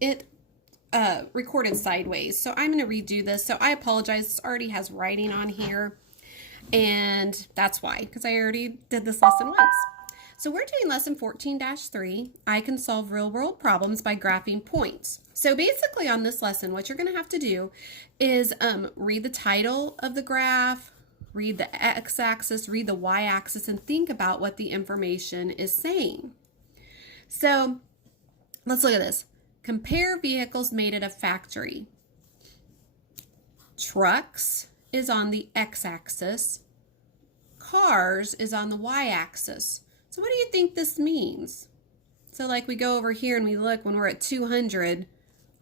it recorded sideways. So I'm going to redo this. So I apologize. This already has writing on here. And that's why, because I already did this lesson once. So we're doing lesson 14-3. I can solve real world problems by graphing points. So basically on this lesson, what you're going to have to do is read the title of the graph, read the x-axis, read the y-axis, and think about what the information is saying. So let's look at this. Compare vehicles made at a factory. Trucks is on the x-axis. Cars is on the y-axis. So what do you think this means? So like we go over here and we look, when we're at 200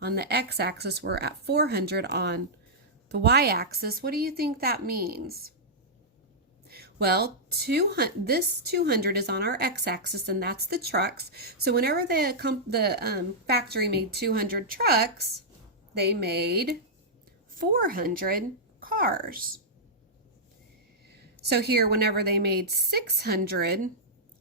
on the x-axis, we're at 400 on the y-axis. What do you think that means? Well, this 200 is on our x-axis, and that's the trucks. So whenever the factory made 200 trucks, they made 400 cars. So here, whenever they made 600,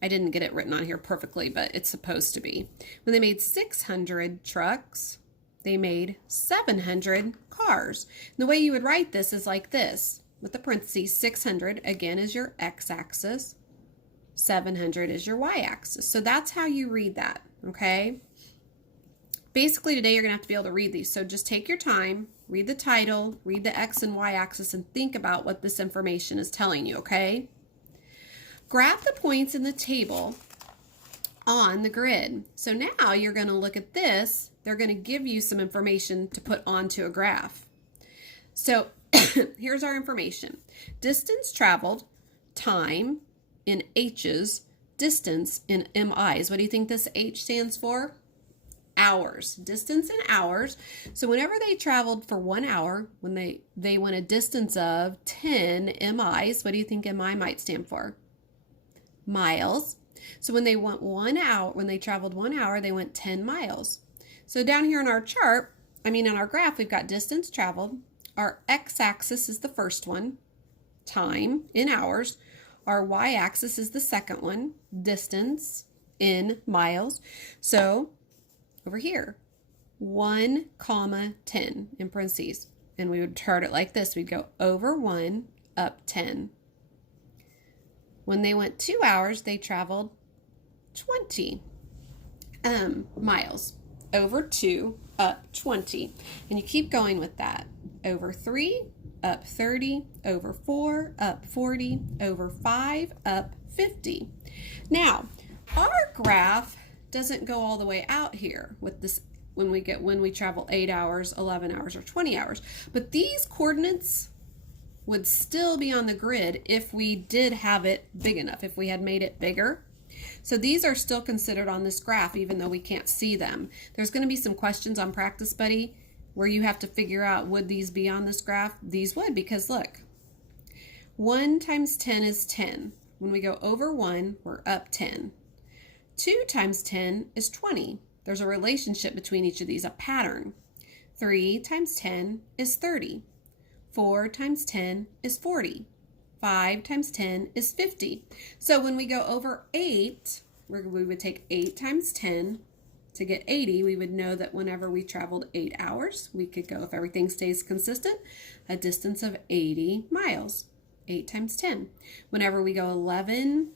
I didn't get it written on here perfectly, but it's supposed to be. When they made 600 trucks, they made 700 cars. And the way you would write this is like this. With the parentheses, 600, again, is your x-axis. 700 is your y-axis. So that's how you read that, okay? Basically, today you're going to have to be able to read these. So just take your time, read the title, read the x and y-axis, and think about what this information is telling you, okay? Graph the points in the table on the grid. So now you're going to look at this. They're going to give you some information to put onto a graph. So here's our information. Distance traveled, time in H's, distance in MI's. What do you think this H stands for? Hours. Distance in hours. So whenever they traveled for 1 hour, when they went a distance of 10 MI's, what do you think MI might stand for? Miles. So when they went 1 hour, when they traveled 1 hour, they went 10 miles. So down here in our chart, in our graph, we've got distance traveled. Our x-axis is the first one, time in hours. Our y-axis is the second one, distance in miles. So over here, 1, 10 in parentheses. And we would chart it like this. We'd go over 1, up 10. When they went 2 hours, they traveled 20 miles. Over 2, up 20. And you keep going with that. Over 3, up 30, over 4, up 40, over 5, up 50. Now, our graph doesn't go all the way out here with this when we travel 8 hours, 11 hours, or 20 hours. But these coordinates would still be on the grid if we did have it big enough, if we had made it bigger. So these are still considered on this graph even though we can't see them. There's going to be some questions on Practice Buddy where you have to figure out, would these be on this graph? These would, because look, 1 times 10 is 10. When we go over 1, we're up 10. 2 times 10 is 20. There's a relationship between each of these, a pattern. 3 times 10 is 30. 4 times 10 is 40. 5 times 10 is 50. So when we go over 8, we would take 8 times 10 to get 80. We would know that whenever we traveled 8 hours, we could go, if everything stays consistent, a distance of 80 miles. 8 times 10. Whenever we go 11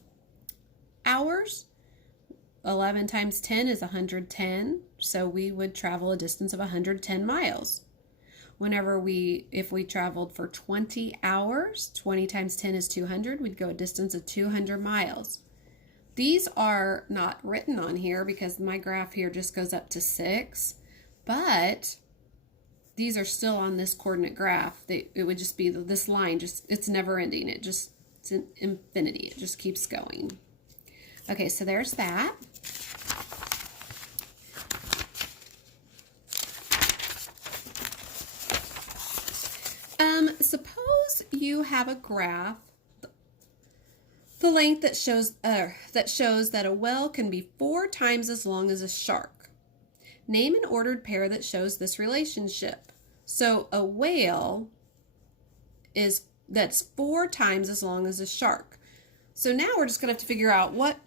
hours, 11 times 10 is 110. So we would travel a distance of 110 miles. If we traveled for 20 hours, 20 times 10 is 200, we'd go a distance of 200 miles. These are not written on here because my graph here just goes up to 6, but these are still on this coordinate graph. It would just be this line, it's never ending. It's an infinity. It just keeps going. Okay, so there's that. Suppose you have a graph, the length that shows that a whale can be 4 times as long as a shark. Name an ordered pair that shows this relationship. So a whale that's 4 times as long as a shark. So now we're just going to have to figure out what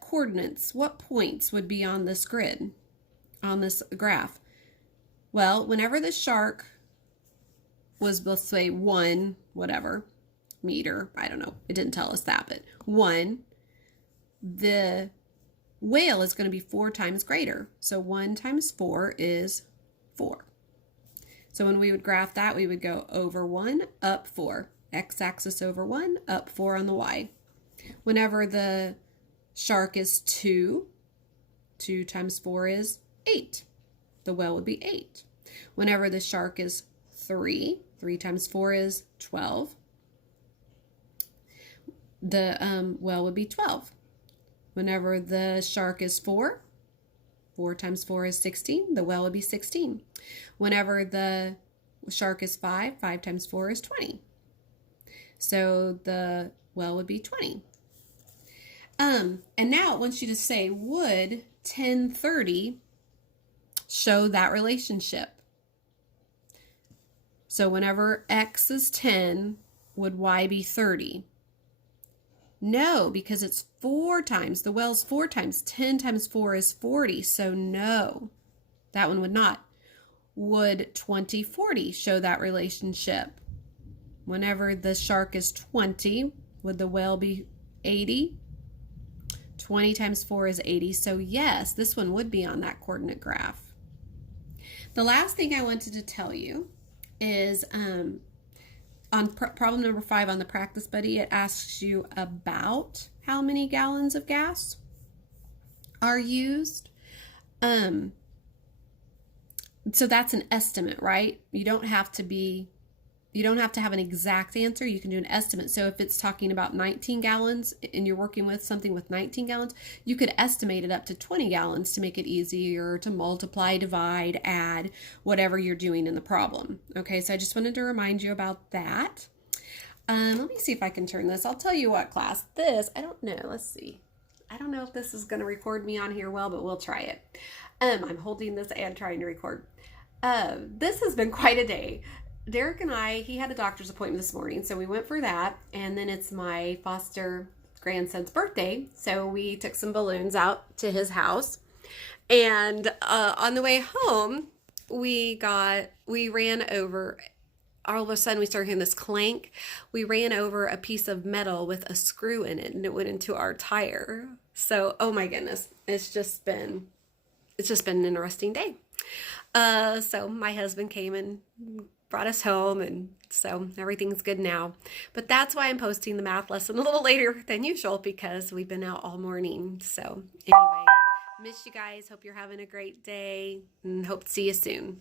coordinates, what points would be on this grid. on this graph? Well, whenever the shark was, let's say, 1 whatever meter, I don't know, it didn't tell us that, but 1, the whale is going to be 4 times greater. So 1 times 4 is 4. So when we would graph that, we would go over 1, up 4. X-axis over 1, up 4 on the Y. Whenever the shark is 2, 2 times 4 is 8. The whale would be 8. Whenever the shark is 3, 3 times 4 is 12. The whale would be 12. Whenever the shark is 4, 4 times 4 is 16. The whale would be 16. Whenever the shark is 5, 5 times 4 is 20. So the whale would be 20. And now it wants you to say, would 1030 show that relationship? So whenever X is 10, would Y be 30? No, because it's 4 times. The whale's 4 times. 10 times 4 is 40. So no, that one would not. Would 2040 show that relationship? Whenever the shark is 20, would the whale be 80? 20 times 4 is 80. So yes, this one would be on that coordinate graph. The last thing I wanted to tell you is on problem number 5 on the practice buddy, it asks you about how many gallons of gas are used. So that's an estimate, right? You don't have to have an exact answer. You can do an estimate. So if it's talking about 19 gallons and you're working with something with 19 gallons, you could estimate it up to 20 gallons to make it easier to multiply, divide, add, whatever you're doing in the problem. Okay, so I just wanted to remind you about that. Let me see if I can turn this. I'll tell you what, class. This, I don't know. Let's see. I don't know if this is going to record me on here well, but we'll try it. I'm holding this and trying to record. This has been quite a day. Derek and he had a doctor's appointment this morning, so we went for that, and then it's my foster grandson's birthday, so we took some balloons out to his house, and on the way home, we ran over, all of a sudden we started hearing this clank. We ran over a piece of metal with a screw in it, and it went into our tire. So, oh my goodness, it's just been an interesting day. So my husband came and brought us home, and so everything's good now. But that's why I'm posting the math lesson a little later than usual, because we've been out all morning. So anyway, miss you guys. Hope you're having a great day, and hope to see you soon.